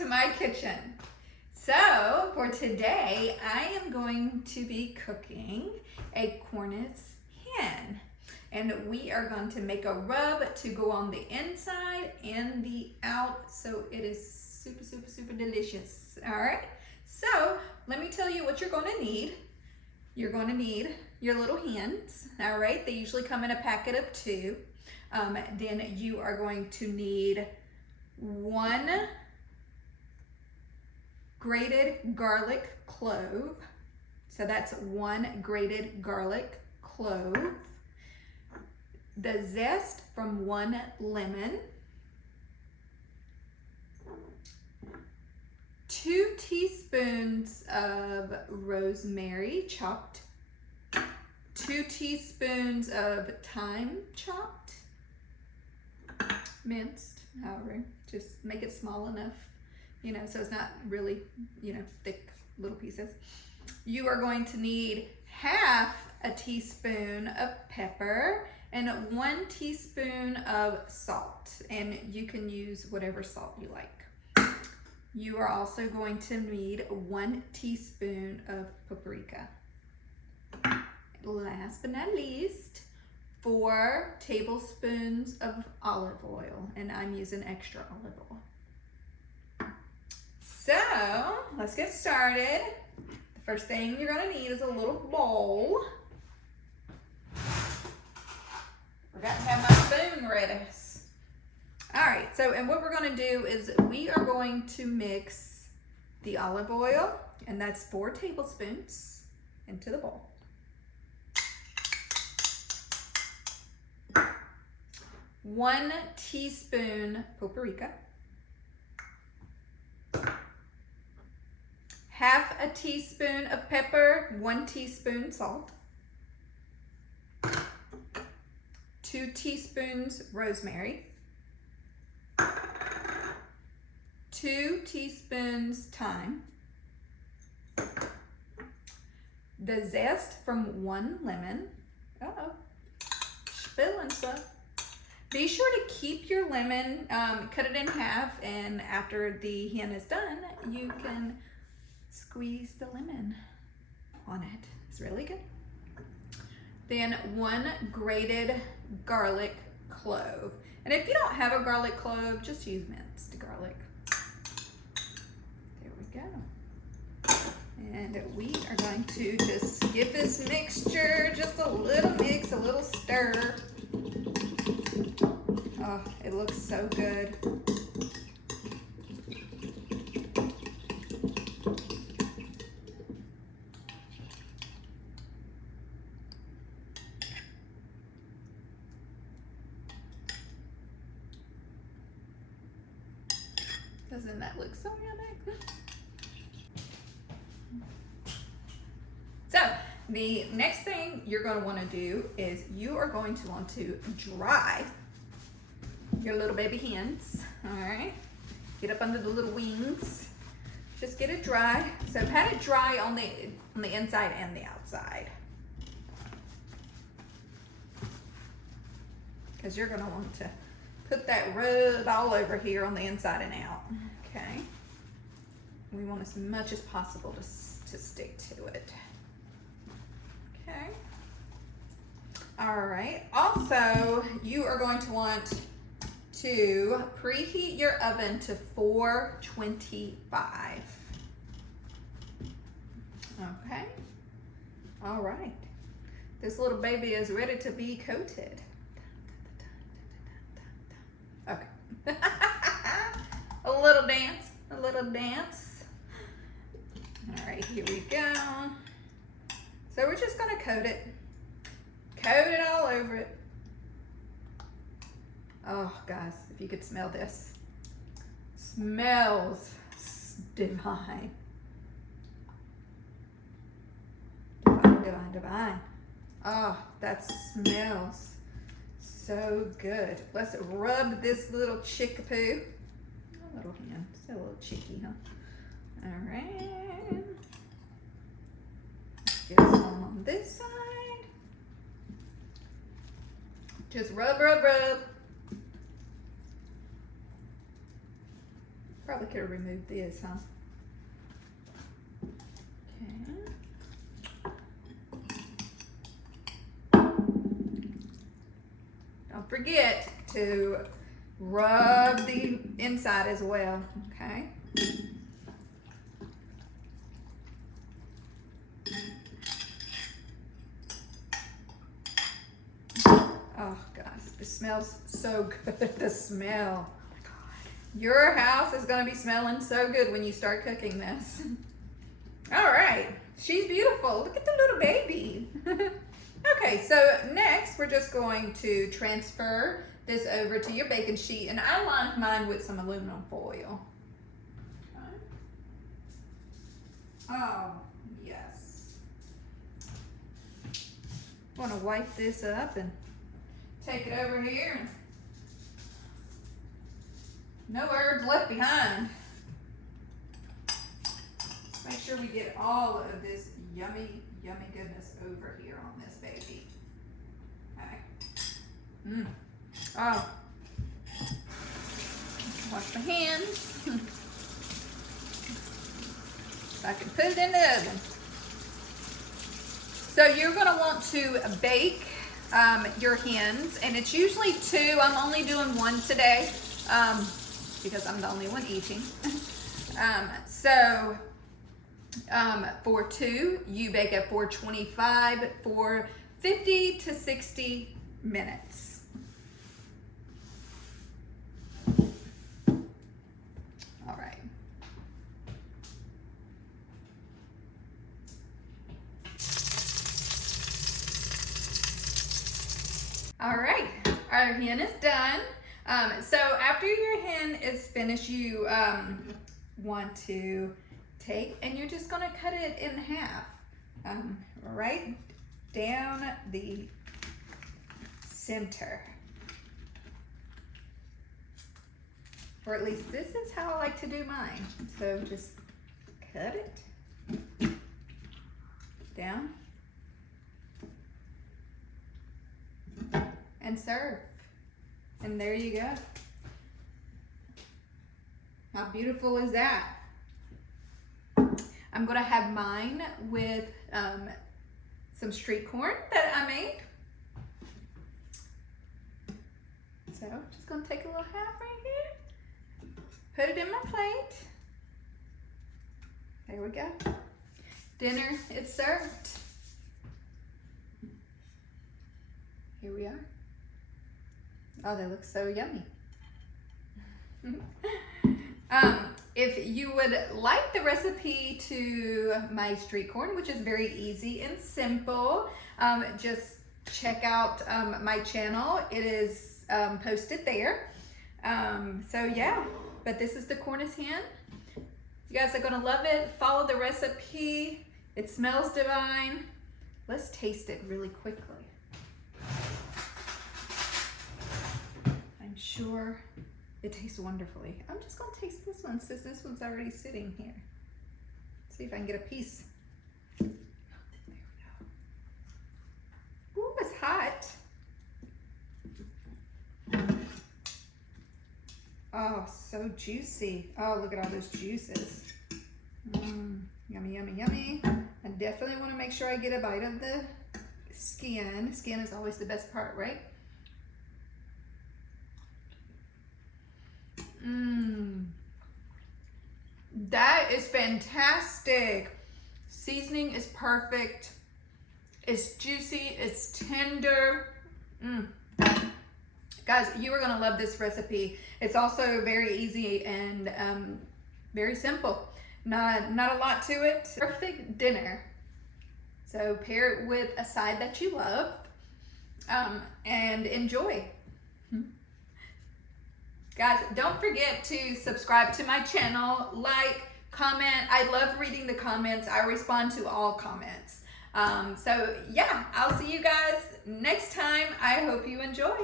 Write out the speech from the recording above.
to my kitchen. So for today, I am going to be cooking a Cornish hen. And we are going to make a rub to go on the inside and the out, so it is super, super, super delicious. All right, so let me tell you what you're going to need. You're going to need your little hens. All right, they usually come in a packet of 2. Then you are going to need 1 grated garlic clove. So that's 1 grated garlic clove. The zest from 1 lemon. 2 teaspoons of rosemary chopped. 2 teaspoons of thyme chopped. Minced, however, just make it small enough, so it's not really, thick little pieces. You are going to need half a teaspoon of pepper and 1 teaspoon of salt, and you can use whatever salt you like. You are also going to need 1 teaspoon of paprika. Last but not least, 4 tablespoons of olive oil, and I'm using extra olive oil. So let's get started. The first thing you're going to need is a little bowl. Forgot to have my spoon ready. All right, and what we're going to do is we are going to mix the olive oil, and that's 4 tablespoons, into the bowl. One teaspoon paprika. Half a teaspoon of pepper, 1 teaspoon salt. 2 teaspoons rosemary. 2 teaspoons thyme. The zest from 1 lemon. Uh-oh, spilling stuff. Be sure to keep your lemon, cut it in half, and after the hen is done, you can squeeze the lemon on it. It's really good. Then 1 grated garlic clove. And if you don't have a garlic clove, just use minced garlic. There we go. And we are going to just give this mixture just a little mix, a little stir. Oh, it looks so good. Doesn't that look so yummy? So the next thing you're going to want to do is you are going to want to dry your little baby hens. All right, get up under the little wings. Just get it dry. So pat it dry on the inside and the outside, because you're going to want to put that rub all over here on the inside and out. Okay, we want as much as possible to stick to it. Okay. All right. Also, you are going to want to preheat your oven to 425. Okay. All right. This little baby is ready to be coated. Okay. A little dance, a little dance. All right, here we go. So we're just gonna coat it all over it. Oh, guys, if you could smell this. Smells divine. Divine, divine, divine. Oh, that smells so good. Let's rub this little chickapoo. A little hen, still a little chicky, huh? All right. Get some on this side. Just rub, rub, rub. Probably could have removed this, huh? Okay. Don't forget to rub the inside as well, okay? Oh gosh, it smells so good. The smell. Your house is gonna be smelling so good when you start cooking this. All right, she's beautiful. Look at the little baby. Okay, so next we're just going to transfer this over to your baking sheet, and I lined mine with some aluminum foil. Oh, yes. I want to wipe this up and take it over here. No herbs left behind. Make sure we get all of this yummy, yummy goodness over here on this baby. Okay. Oh. Wash my hands. So I can put it in the oven. So you're gonna want to bake your hens, and it's usually 2. I'm only doing 1 today because I'm the only one eating. For 2, you bake at 425 for 50 to 60 minutes. All right. All right, our hen is done. So after your hen is finished, you want to take, and you're just gonna cut it in half, right down the center. Or at least this is how I like to do mine. So just cut it down and serve. And there you go. How beautiful is that? I'm gonna have mine with some street corn that I made. So just gonna take a little half right here, put it in my plate. There we go. Dinner is served. Here we are. Oh, they look so yummy. If you would like the recipe to my street corn, which is very easy and simple, just check out my channel. It is posted there. So yeah, but this is the Cornish hen. You guys are gonna love it. Follow the recipe. It smells divine. Let's taste it really quickly. I'm sure it tastes wonderfully. I'm just gonna taste this one since this one's already sitting here. See if I can get a piece. There we go. Ooh, it's hot. Oh, so juicy. Oh, look at all those juices. Yummy, yummy, yummy. I definitely want to make sure I get a bite of the skin. Skin is always the best part, right? That is fantastic. Seasoning is perfect. It's juicy, it's tender. Guys, you are gonna love this recipe. It's also very easy and very simple. Not a lot to it. Perfect dinner. So pair it with a side that you love and enjoy. Guys, don't forget to subscribe to my channel, like, comment. I love reading the comments. I respond to all comments. So yeah, I'll see you guys next time. I hope you enjoy.